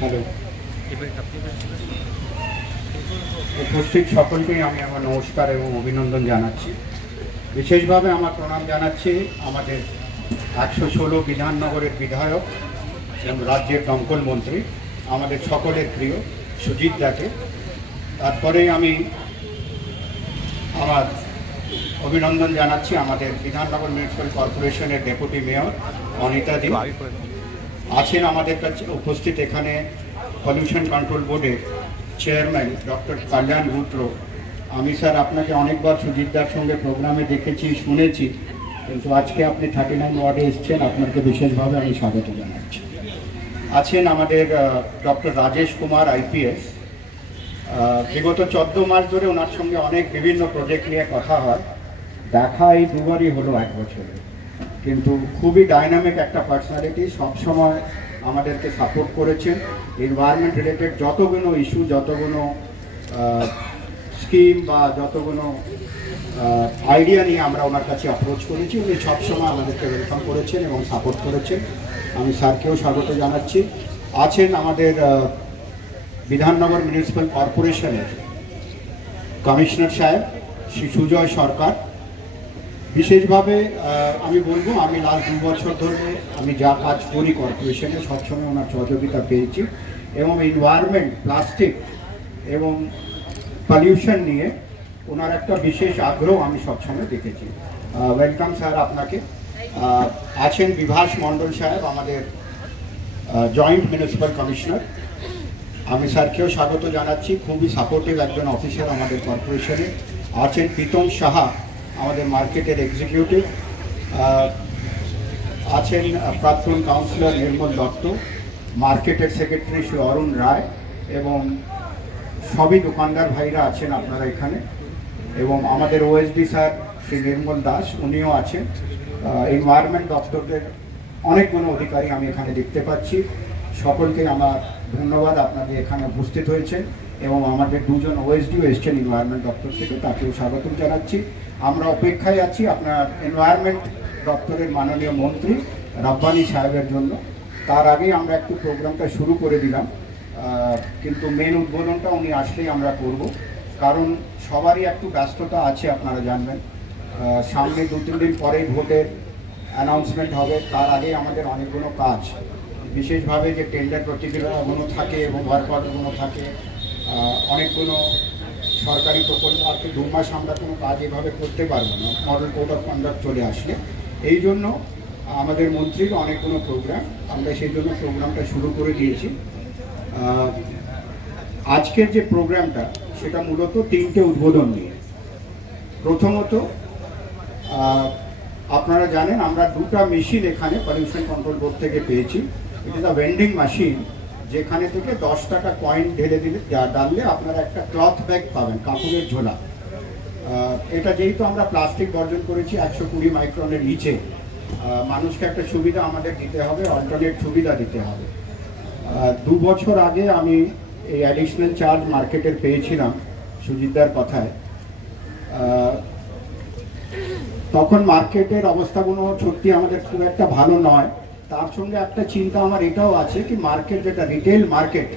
Hello, উপস্থিত সকলকেই আমি আমার নমস্কার এবং অভিনন্দন জানাচ্ছি। বিশেষভাবে আমার প্রণাম জানাচ্ছি আমাদের 116 বিধাননগরের বিধায়ক এবং রাজ্যের দমকল মন্ত্রী, আমাদের সকলের প্রিয় সুজিত দাকে। তারপরেই আমি আমার অভিনন্দন জানাচ্ছি আমাদের বিধাননগর মিউনিসিপ্যাল কর্পোরেশনের ডেপুটি মেয়র অনিতা দি আছেন আমাদের কাছে উপস্থিত। এখানে পলিউশন কন্ট্রোল বোর্ডের চেয়ারম্যান ডক্টর কল্যাণ রুদ্র। আমি স্যার আপনাকে অনেকবার সুজিতদার সঙ্গে প্রোগ্রামে দেখেছি, শুনেছি, কিন্তু আজকে আপনি 39 ওয়ার্ডে এসছেন, আপনাকে বিশেষভাবে আমি স্বাগত জানাচ্ছি। আছেন আমাদের ডক্টর রাজেশ কুমার আইপিএস। বিগত 14 মাস ধরে ওনার সঙ্গে অনেক বিভিন্ন প্রজেক্ট নিয়ে কথা হয়, দেখা এই দুবারই হলো 1 বছরে, কিন্তু খুবই ডাইনামিক একটা পার্সোনালিটি, সবসময় আমাদেরকে সাপোর্ট করেছেন। এনভায়রনমেন্ট রিলেটেড যতগুলো ইস্যু, যতগুলো স্কিম বা যতগুলো আইডিয়া নিয়ে আমরা ওনার কাছে অ্যাপ্রোচ করেছি, উনি সবসময় আমাদেরকে ওয়েলকাম করেছেন এবং সাপোর্ট করেছেন। আমি স্যারকেও স্বাগত জানাচ্ছি। আছেন আমাদের বিধাননগর মিউনিসিপ্যাল কর্পোরেশনের কমিশনার সাহেব শ্রী সুজয় সরকার। বিশেষভাবে আমি বলবো, আমি লাস্ট 2 বছর ধরে আমি যা কাজ করি কর্পোরেশনে সবসময় ওনার সহযোগিতা পেয়েছি এবং এনভায়রনমেন্ট, প্লাস্টিক এবং পলিউশন নিয়ে ওনার একটা বিশেষ আগ্রহ আমি সবসময় দেখেছি। ওয়েলকাম স্যার আপনাকে। আছেন বিভাস মণ্ডল সাহেব, আমাদের জয়েন্ট মিউনিসিপ্যাল কমিশনার। আমি স্যারকেও স্বাগত জানাচ্ছি, খুবই সাপোর্টিভ একজন অফিসার আমাদের কর্পোরেশনে। আছেন প্রীতম সাহা, আমাদের মার্কেটের এক্সিকিউটিভ। আছেন প্রাক্তন কাউন্সিলর নির্মল দত্ত, মার্কেটের সেক্রেটারি শ্রী অরুণ রায়, এবং সবই দোকানদার ভাইরা আছেন আপনারা এখানে, এবং আমাদের ওএসডি স্যার শ্রী নির্মল দাস, উনিও আছেন। এনভায়রনমেন্ট দপ্তরের অনেকগুলো অধিকারী আমি এখানে দেখতে পাচ্ছি। সকলকে আমার ধন্যবাদ, আপনাদের এখানে উপস্থিত হয়েছেন, এবং আমাদের 2 জন ওএসডিও এসছেন এনভায়রনমেন্ট দপ্তর থেকে, তাকেও স্বাগত জানাচ্ছি। আমরা অপেক্ষায় আছি আপনার এনভায়রনমেন্ট দপ্তরের মাননীয় মন্ত্রী রাব্বানি সাহেবের জন্য। তার আগেই আমরা একটু প্রোগ্রামটা শুরু করে দিলাম, কিন্তু মেন উদ্বোধনটা উনি আসলেই আমরা করব, কারণ সবারই একটু ব্যস্ততা আছে, আপনারা জানবেন। সামনে 2-3 দিন পরেই ভোটের অ্যানাউন্সমেন্ট হবে, তার আগে আমাদের অনেকগুলো কাজ, বিশেষভাবে যে টেন্ডার প্রতিক্রিয়াগুলো থাকে এবং ওয়ার্ক অর্ডারগুলো থাকে, অনেকগুলো সরকারি প্রকল্প, আর 2 মাস আমরা কোনো কাজ এভাবে করতে পারবো না মডেল কোড অফ কন্ডাক্ট চলে আসলে। এই জন্য আমাদের মন্ত্রীর অনেকগুলো প্রোগ্রাম, আমরা সেই জন্য প্রোগ্রামটা শুরু করে দিয়েছি। আজকের যে প্রোগ্রামটা সেটা মূলত 3টে উদ্বোধন নিয়ে। প্রথমত, আপনারা জানেন আমরা 2টা মেশিন এখানে পলিউশন কন্ট্রোল বোর্ড থেকে পেয়েছি। It is a vending machine, যেখানে থেকে 10 টাকা কয়েন ঢেলে দিলে, ডাললে আপনারা একটা ক্লথ ব্যাগ পাবেন, কাপড়ের ঝোলা। এটা যেহেতু আমরা প্লাস্টিক বর্জন করেছি 120 মাইক্রনের নিচে, মানুষকে একটা সুবিধা আমাদের দিতে হবে, অল্টারনেট সুবিধা দিতে হবে। 2 বছর আগে আমি এই অ্যাডিশনাল চার্জ মার্কেটের পেয়েছিলাম সুজিতদার কথায়। তখন মার্কেটের অবস্থাগুলো সত্যি আমাদের খুব একটা ভালো নয়। তার সঙ্গে একটা চিন্তা আমার এটাও আছে কি মার্কেট, যেটা retail market,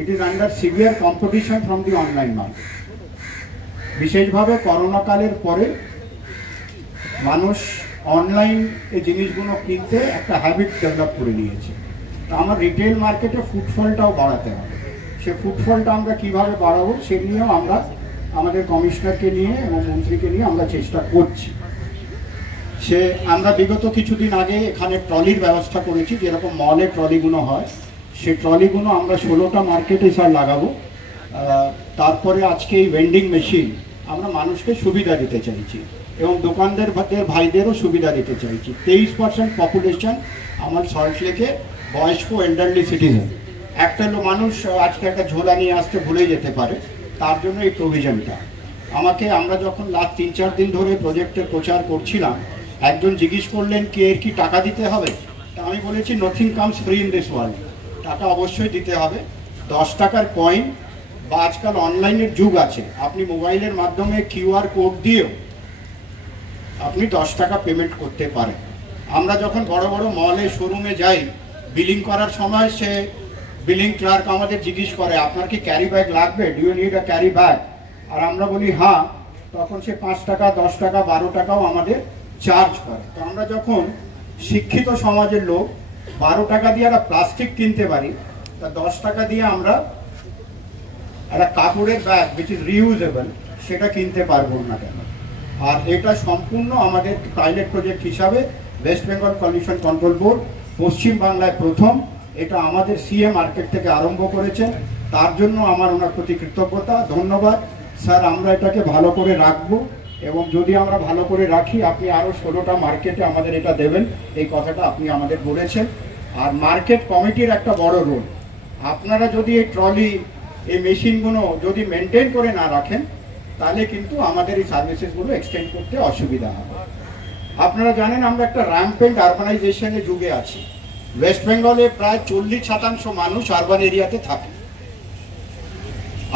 it is under severe competition from the online market. বিশেষভাবে করোনাকালের পরে মানুষ অনলাইন এই জিনিসগুলো কিনতে একটা হ্যাবিট ডেভেলপ করে নিয়েছে। তো আমার রিটেল মার্কেটে ফুটফলটাও বাড়াতে হবে। সে ফুটফলটা আমরা কীভাবে বাড়াবো সে নিয়েও আমরা আমাদের কমিশনারকে নিয়ে এবং মন্ত্রীকে নিয়ে আমরা চেষ্টা করছি। আমরা বিগত কিছুদিন আগে এখানে ট্রলির ব্যবস্থা করেছি, যেরকম মলে ট্রলিগুলো হয়, সেই ট্রলিগুলো আমরা 16টা মার্কেটে স্যার লাগাবো। তারপরে আজকে এই ভেন্ডিং মেশিন আমরা মানুষকে সুবিধা দিতে চাইছি এবং দোকানদার ভাইদেরও সুবিধা দিতে চাইছি। 23% পপুলেশন আমার সল্টলেকে বয়স্ক এল্ডারলি সিটিজেন। একটা মানুষ আজকে একটা ঝোলা নিয়ে আসতে ভুলে যেতে পারে, তার জন্য এই প্রভিশনটা। আমরা যখন লাস্ট 3-4 দিন ধরে প্রজেক্টের প্রচার করছিলাম, একজন জিজ্ঞেস করলেন কি এর কি টাকা দিতে হবে? তা আমি বলেছি nothing comes free in this world, টাকা অবশ্যই দিতে হবে। 10 টাকার কয়েন বা আজকাল অনলাইনের যুগ আছে, আপনি মোবাইলের মাধ্যমে QR কোড দিয়েও আপনি 10 টাকা পেমেন্ট করতে পারেন। আমরা যখন বড় বড় মলে শোরুমে যাই, বিলিং করার সময় সে বিলিং ক্লার্ক আমাদের জিজ্ঞেস করে আপনার কি ক্যারি ব্যাগ লাগবে, do you need a carry bag, আর আমরা বলি হ্যাঁ, তখন সে 5 টাকা 10 টাকা 12 টাকাও আমাদের চার্জ করে। তো আমরা যখন শিক্ষিত সমাজের লোক 12 টাকা দিয়ে একটা প্লাস্টিক কিনতে পারি, তা 10 টাকা দিয়ে আমরা একটা কাপড়ের ব্যাগ উইচ ইজ রিউজেবল সেটা কিনতে পারবো না কেন? আর এটা সম্পূর্ণ আমাদের পাইলট প্রজেক্ট হিসাবে West Bengal pollution control board পশ্চিম বাংলায় প্রথম এটা আমাদের সিএ মার্কেট থেকে আরম্ভ করেছেন। তার জন্য আমার ওনার প্রতি কৃতজ্ঞতা, ধন্যবাদ স্যার। আমরা এটাকে ভালো করে রাখবো এবং যদি আমরা ভালো করে রাখি আপনি আরও 16টা মার্কেটে আমাদের এটা দেবেন, এই কথাটা আপনি আমাদের বলেছেন। আর মার্কেট কমিটির একটা বড় রোল, আপনারা যদি এই ট্রলি এই মেশিনগুলো যদি মেনটেন করে না রাখেন তাহলে কিন্তু আমাদের এই সার্ভিসেসগুলো এক্সটেন্ড করতে অসুবিধা হবে। আপনারা জানেন আমরা একটা র্যাম্পেন্ট আরবানাইজেশনের যুগে আছি। ওয়েস্ট বেঙ্গলে প্রায় 40% মানুষ আরবান এরিয়াতে থাকে।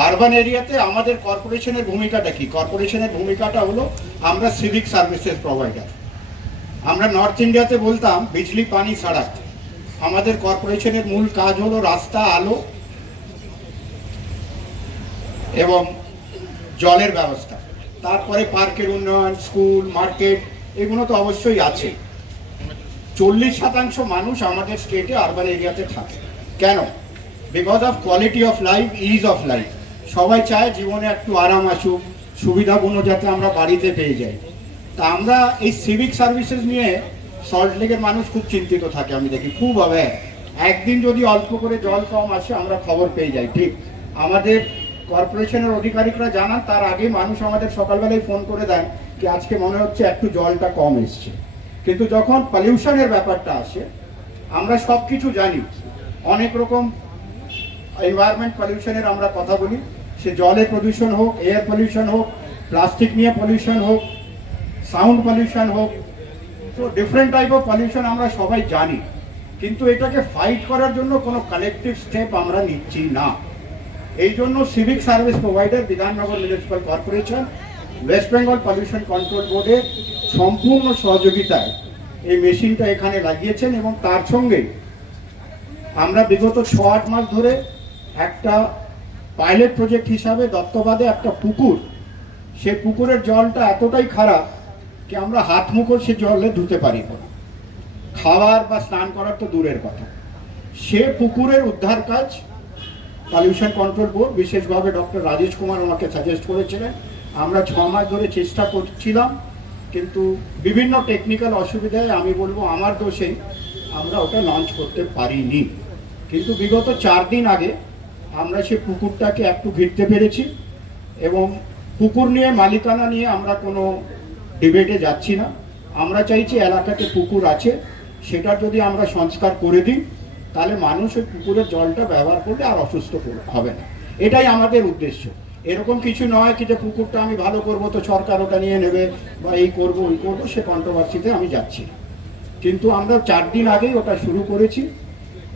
আরবান এরিয়াতে আমাদের কর্পোরেশনের ভূমিকাটা কি? কর্পোরেশনের ভূমিকাটা হলো আমরা সিভিক সার্ভিসেস প্রোভাইডার। আমরা নর্থ ইন্ডিয়াতে বলতাম বিজলি পানি সড়ক। আমাদের কর্পোরেশনের মূল কাজ হলো রাস্তা, আলো এবং জলের ব্যবস্থা, তারপরে পার্কের উন্নয়ন, স্কুল, মার্কেট, এগুলো তো অবশ্যই আছে। 40% মানুষ আমাদের স্টেটে আরবান এরিয়াতে থাকে। কেন? Because of quality of life, is of life. সবাই চায় জীবনে একটু আরাম আসুক, সুবিধাগুলো যাতে আমরা বাড়িতে পেয়ে যাই। তা আমরা এই সিভিক সার্ভিসেস নিয়ে সল্ট লেকের মানুষ খুব চিন্তিত থাকে, আমি দেখি খুব অ্যাওয়্যার। একদিন যদি অল্প করে জল কম আসে আমরা খবর পেয়ে যাই, ঠিক আমাদের কর্পোরেশনের আধিকারিকরা জানান, তার আগে মানুষ আমাদের সকালবেলায় ফোন করে দেন কি আজকে মনে হচ্ছে একটু জলটা কম এসছে। কিন্তু যখন পলিউশনের ব্যাপারটা আসে আমরা সব কিছু জানি, অনেক রকম এনভায়রনমেন্ট পলিউশনের আমরা কথা বলি, সে জলের পলিউশন হোক, এয়ার পলিউশন হোক, প্লাস্টিক নিয়ে পলিউশন হোক, সাউন্ড পলিউশন হোক, তো ডিফারেন্ট টাইপ অফ পলিউশন আমরা সবাই জানি। কিন্তু এটাকে ফাইট করার জন্য কোনো কালেকটিভ স্টেপ আমরা নিচ্ছি না। এই জন্য civic service provider Bidhannagar municipal corporation West Bengal pollution control বোর্ডের সম্পূর্ণ সহযোগিতায় এই মেশিনটা এখানে লাগিয়েছেন। এবং তার সঙ্গে আমরা বিগত 6-8 মাস ধরে একটা পাইলট প্রজেক্ট হিসাবে দত্তবাদে একটা পুকুর, সে পুকুরের জলটা এতটাই খারাপ কি আমরা হাত মুখো সে জলে ধুতে পারি না, খাওয়ার বা স্নান করার তো দূরের কথা। সে পুকুরের উদ্ধার কাজ পলিউশন কন্ট্রোল বোর্ড, বিশেষভাবে ডক্টর রাজেশ কুমার ওনাকে সাজেস্ট করেছিলেন। আমরা 6 মাস ধরে চেষ্টা করছিলাম, কিন্তু বিভিন্ন টেকনিক্যাল অসুবিধায়, আমি বলবো আমার দোষেই, আমরা ওটা লঞ্চ করতে পারিনি। কিন্তু বিগত 4 দিন আগে আমরা সে পুকুরটাকে একটু ঘিরতে পেরেছি এবং পুকুর নিয়ে মালিকানা নিয়ে আমরা কোনো ডিবেটে যাচ্ছি না। আমরা চাইছি এলাকাতে পুকুর আছে সেটা যদি আমরা সংস্কার করে দিই তাহলে মানুষ ওই পুকুরের জলটা ব্যবহার করলে আর অসুস্থ হবে না, এটাই আমাদের উদ্দেশ্য। এরকম কিছু নয় কি যে পুকুরটা আমি ভালো করব তো সরকার ওটা নিয়ে নেবে বা এই করব ওই করবো, সে কন্ট্রোভার্সিতে আমি যাচ্ছি। কিন্তু আমরা 4 দিন আগেই ওটা শুরু করেছি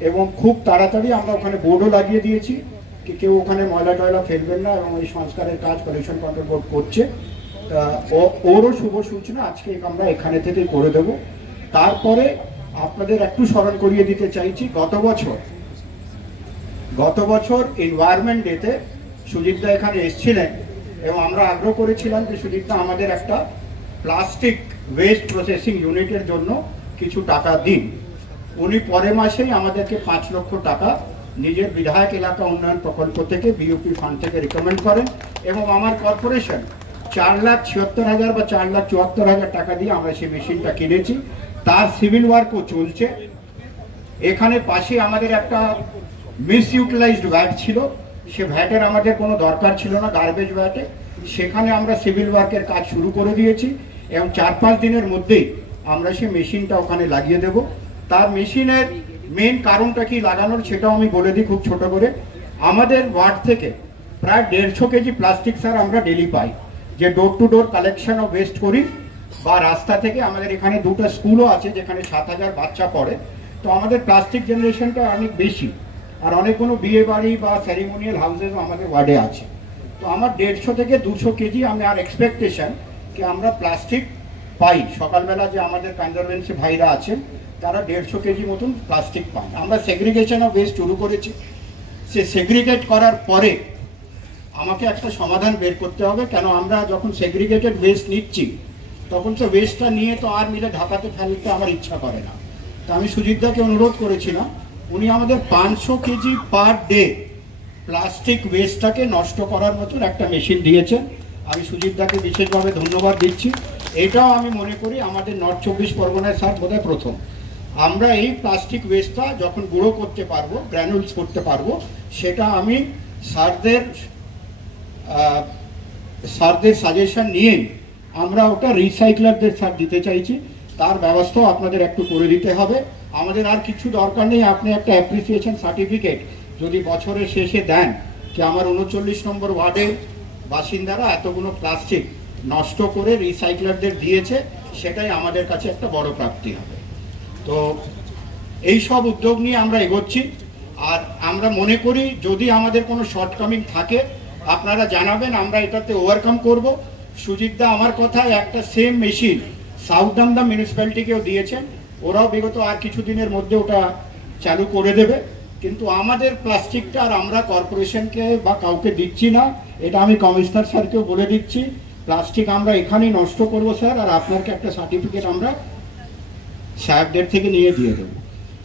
এবং খুব তাড়াতাড়ি আমরা ওখানে বোর্ডও লাগিয়ে দিয়েছি কি কেউ ওখানে ময়লা টয়লা ফেলবেন না, এবং এই সংস্কারের কাজ পলিউশন কন্ট্রোল বোর্ড করছে। তা ওরও শুভ সূচনা আজকে আমরা এখানে থেকেই করে দেব। তারপরে আপনাদের একটু স্মরণ করিয়ে দিতে চাইছি, গত বছর এনভায়রনমেন্ট ডেতে সুজিতদা এখানে এসেছিলেন এবং আমরা আগ্রহ করেছিলাম যে সুজিতদা আমাদের একটা প্লাস্টিক ওয়েস্ট প্রসেসিং ইউনিটের জন্য কিছু টাকা দিন। উনি পরের মাসেই আমাদেরকে 5 লক্ষ টাকা নিজের বিধায়ক এলাকা উন্নয়ন প্রকল্প থেকে বিউপি ফান্ড থেকে রিকমেন্ড করেন এবং আমার কর্পোরেশন 4,76,000 বা 4,74,000 টাকা দিয়ে আমরা সেই মেশিনটা কিনেছি। তার সিভিল ওয়ার্কও চলছে। এখানে পাশে আমাদের একটা মিস ইউটিলাইজড ভ্যাট ছিল, সে ভ্যাটের আমাদের কোনো দরকার ছিল না, গার্বেজ ভ্যাটে, সেখানে আমরা সিভিল ওয়ার্কের কাজ শুরু করে দিয়েছি এবং 4-5 দিনের মধ্যেই আমরা সেই মেশিনটা ওখানে লাগিয়ে দেব। তার মেশিনের মেন কারণটা কি লাগানোর সেটাও আমি বলে দিই খুব ছোট করে। আমাদের ওয়ার্ড থেকে প্রায় 150 কেজি প্লাস্টিক স্যার আমরা ডেলি পাই, যে door to door collection of West করি, বা রাস্তা থেকে আমাদের এখানে 2টা স্কুলও আছে যেখানে 7,000 বাচ্চা পড়ে। তো আমাদের প্লাস্টিক জেনারেশনটা অনেক বেশি, আর অনেকগুলো বিয়ে বাড়ি বা সেরিমোনিয়াল হাউসেসও আমাদের ওয়ার্ডে আছে। তো আমার 150 থেকে 200 কেজি আমি আর এক্সপেকটেশন কি আমরা প্লাস্টিক পাই। সকালবেলা যে আমাদের কনজারভেন্সি ভাইরা আছেন তারা 150 কেজি মতন প্লাস্টিক পায়। আমরা সেগ্রিগেশন অফ ওয়েস্ট শুরু করেছি। সে সেগ্রিগেট করার পরে আমাকে একটা সমাধান বের করতে হবে, কেন আমরা যখন সেগ্রিগেটেড ওয়েস্ট নিচ্ছি তখন সে ওয়েস্টটা নিয়ে তো আর মিলে ঢাকাতে ফেলতে আমার ইচ্ছা করে না। তো আমি সুজিতদাকে অনুরোধ করেছিলাম, উনি আমাদের 500 কেজি পার ডে প্লাস্টিক ওয়েস্টটাকে নষ্ট করার মতন একটা মেশিন দিয়েছেন। আমি সুজিতদাকে বিশেষভাবে ধন্যবাদ দিচ্ছি। এটাও আমি মনে করি আমাদের নর্থ 24 পরগনায় স্যার বোধহয় প্রথম। আমরা এই প্লাস্টিক ওয়েস্টটা যখন গুঁড়ো করতে পারবো, গ্র্যানুলস করতে পারবো, সেটা আমি স্যারদের সাজেশন নিয়ে আমরা ওটা রিসাইক্লারদের স্যার দিতে চাইছি। তার ব্যবস্থাও আপনাদের একটু করে দিতে হবে। আমাদের আর কিছু দরকার নেই, আপনি একটা অ্যাপ্রিসিয়েশন সার্টিফিকেট যদি বছরের শেষে দেন যে আমার 39 নম্বর ওয়ার্ডের বাসিন্দারা এতগুলো প্লাস্টিক নষ্ট করে রিসাইক্লারদের দিয়েছে, সেটাই আমাদের কাছে একটা বড় প্রাপ্তি হবে। তো এই সব উদ্যোগ নিয়ে আমরা এগোচ্ছি। আর আমরা মনে করি যদি আমাদের কোনো শর্টকামিং থাকে আপনারা জানাবেন, আমরা এটাতে ওভারকাম করব। সুজিতদা আমার কথায় একটা সেম মেশিন সাউথ দমদম মিউনিসিপ্যালিটিকেও দিয়েছেন, ওরাও বিগত আর কিছুদিনের মধ্যে ওটা চালু করে দেবে। কিন্তু আমাদের প্লাস্টিকটা আর আমরা কর্পোরেশনকে বা কাউকে দিচ্ছি না, এটা আমি কমিশনার স্যারকেও বলে দিচ্ছি। প্লাস্টিক আমরা এখানেই নষ্ট করব স্যার, আর আপনাকে একটা সার্টিফিকেট আমরা সাহেবদের থেকে নিয়ে দিয়ে দেবো।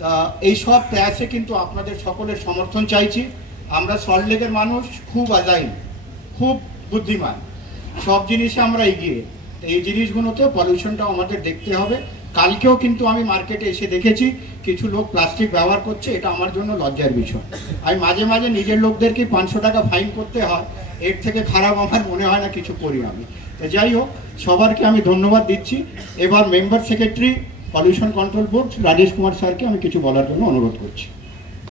তা এই সব প্রয়াসে কিন্তু আপনাদের সকলের সমর্থন চাইছি। আমরা সল্টলেকের মানুষ খুব আজাইল, খুব বুদ্ধিমান, সব জিনিসে আমরা এগিয়ে। এই জিনিসগুলোতে পলিউশনটাও আমাদের দেখতে হবে। কালকেও কিন্তু আমি মার্কেটে এসে দেখেছি কিছু লোক প্লাস্টিক ব্যবহার করছে, এটা আমার জন্য লজ্জার বিষয়। আমি মাঝে মাঝে নিজের লোকদেরকে 500 টাকা ফাইন করতে হয়, এর থেকে খারাপ আমার মনে হয় না কিছু করি আমি। তো যাই হোক, সবারকে আমি ধন্যবাদ দিচ্ছি। এবার member secretary pollution control board Rajesh Kumar স্যারকে আমি কিছু বলার জন্য অনুরোধ করছি।